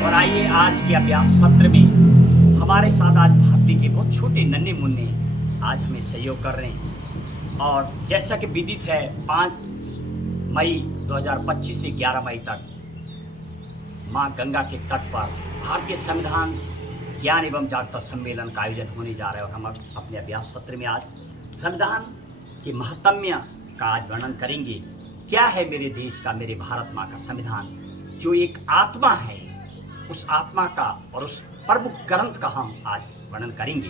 और आइए आज के अभ्यास सत्र में हमारे साथ आज भारती के बहुत छोटे नन्हे मुन्ने आज हमें सहयोग कर रहे हैं। और जैसा कि विदित है 5 मई 2025 से 11 मई तक माँ गंगा के तट पर भारतीय संविधान ज्ञान एवं जागरूकता सम्मेलन का आयोजन होने जा रहा है। और हम अपने अभ्यास सत्र में आज संविधान के महत्म्य का आज वर्णन करेंगे। क्या है मेरे देश का, मेरे भारत माँ का संविधान, जो एक आत्मा है, उस आत्मा का और उस प्रमुख ग्रंथ का हम आज वर्णन करेंगे।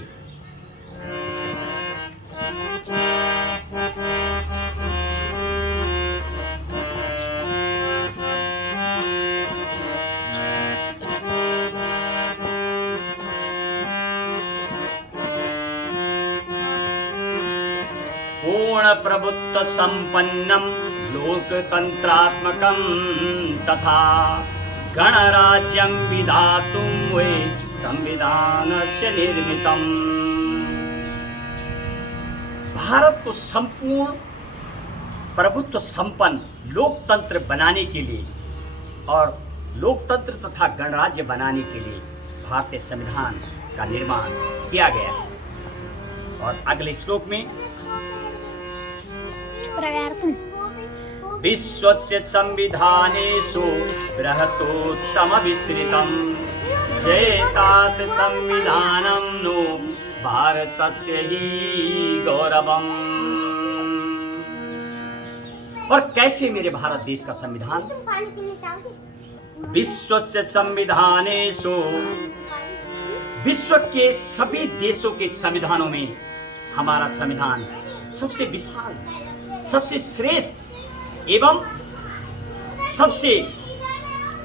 पूर्ण प्रभुत्व संपन्नम लोकतंत्रात्मकं तथा गणराज्यं विधातुं वै संविधानस्य निर्मितम्। भारत को संपूर्ण प्रभुत्व संपन्न लोकतंत्र बनाने के लिए और लोकतंत्र तथा गणराज्य बनाने के लिए भारतीय संविधान का निर्माण किया गया है। और अगले श्लोक में विश्वस्य संविधानेषु बृहत्तम विस्तृतम् जयेतात संविधानं नो भारतस्य ही गौरवम्। और कैसे मेरे भारत देश का संविधान विश्वस्य संविधानेषु, विश्व के सभी देशों के संविधानों में हमारा संविधान सबसे विशाल, सबसे श्रेष्ठ एवं सबसे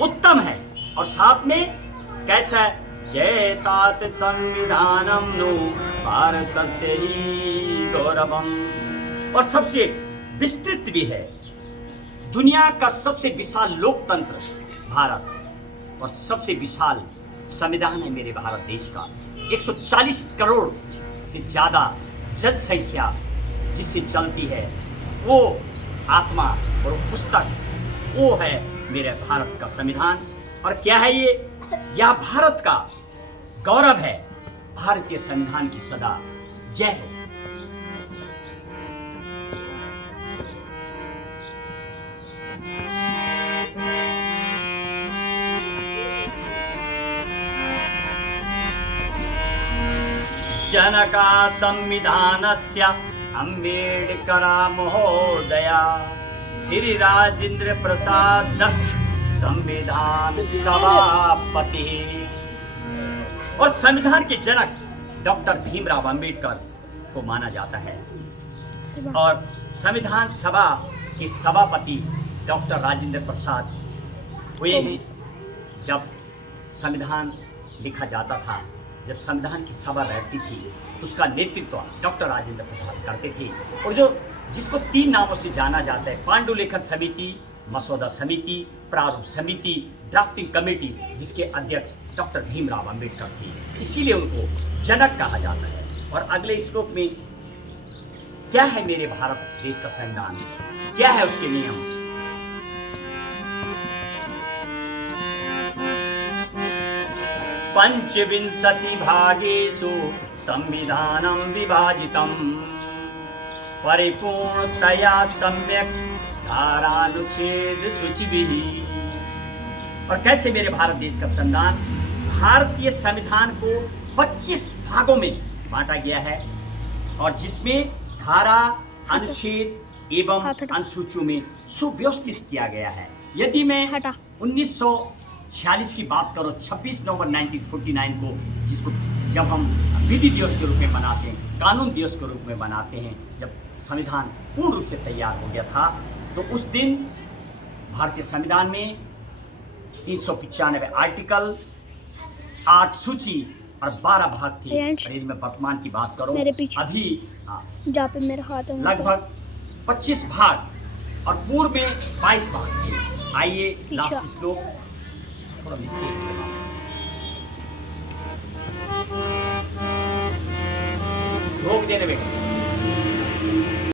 उत्तम है। और साथ में कैसा है, जयतात संविधानम नो भारतस्य ही गौरवम्, और सबसे विस्तृत भी है। दुनिया का सबसे विशाल लोकतंत्र भारत और सबसे विशाल संविधान है मेरे भारत देश का। 140 करोड़ से ज्यादा जनसंख्या जिससे चलती है, वो आत्मा और वो पुस्तक, वो है मेरे भारत का संविधान। और क्या है ये? यह भारत का गौरव है। भारतीय संविधान की सदा जय हो। जनका संविधानस्य अम्बेडकर महोदया श्री राजेंद्र प्रसाद संविधान सभापति। और संविधान के जनक डॉक्टर भीमराव अंबेडकर को माना जाता है। और संविधान सभा के सभापति डॉक्टर राजेंद्र प्रसाद हुए हैं। जब संविधान लिखा जाता था, जब संविधान की सभा बैठती थी, तो उसका नेतृत्व डॉक्टर राजेंद्र प्रसाद करते थे। और जिसको 3 नामों से जाना जाता है, पांडुलिखन समिति, मसौदा समिति, प्रारूप समिति, ड्राफ्टिंग कमेटी, जिसके अध्यक्ष डॉक्टर भीमराव अंबेडकर थे, इसीलिए उनको जनक कहा जाता है। और अगले श्लोक में क्या है मेरे भारत देश का संविधान, क्या है उसके नियम? पंचविंशति भागेषु संविधानं विभाजितम् परिपूर्णतया सम्यक् धारानुच्छेद सूचिभिः। और कैसे मेरे भारत देश का संविधान, भारतीय संविधान को 25 भागों में बांटा गया है, और जिसमें धारा, अनुच्छेद एवं अनुसूचियों में सुव्यवस्थित किया गया है। यदि मैं 1946 की बात करो, 26 नवंबर 1949 को, जिसको जब हम विधि दिवस के रूप में मनाते हैं, कानून दिवस के रूप में मनाते हैं, जब संविधान पूर्ण रूप से तैयार हो गया था, तो उस दिन भारतीय संविधान में 395 आर्टिकल, 8 सूची और 12 भाग थे। और यदि मैं वर्तमान की बात करूं, अभी जहाँ पे मेरे हाथ में लगभग 25 भाग और पूर्व में 22 भाग थे। आइए लास्ट श्लोक थोड़ा मिस्टेक लगा, रोक देने बेटे।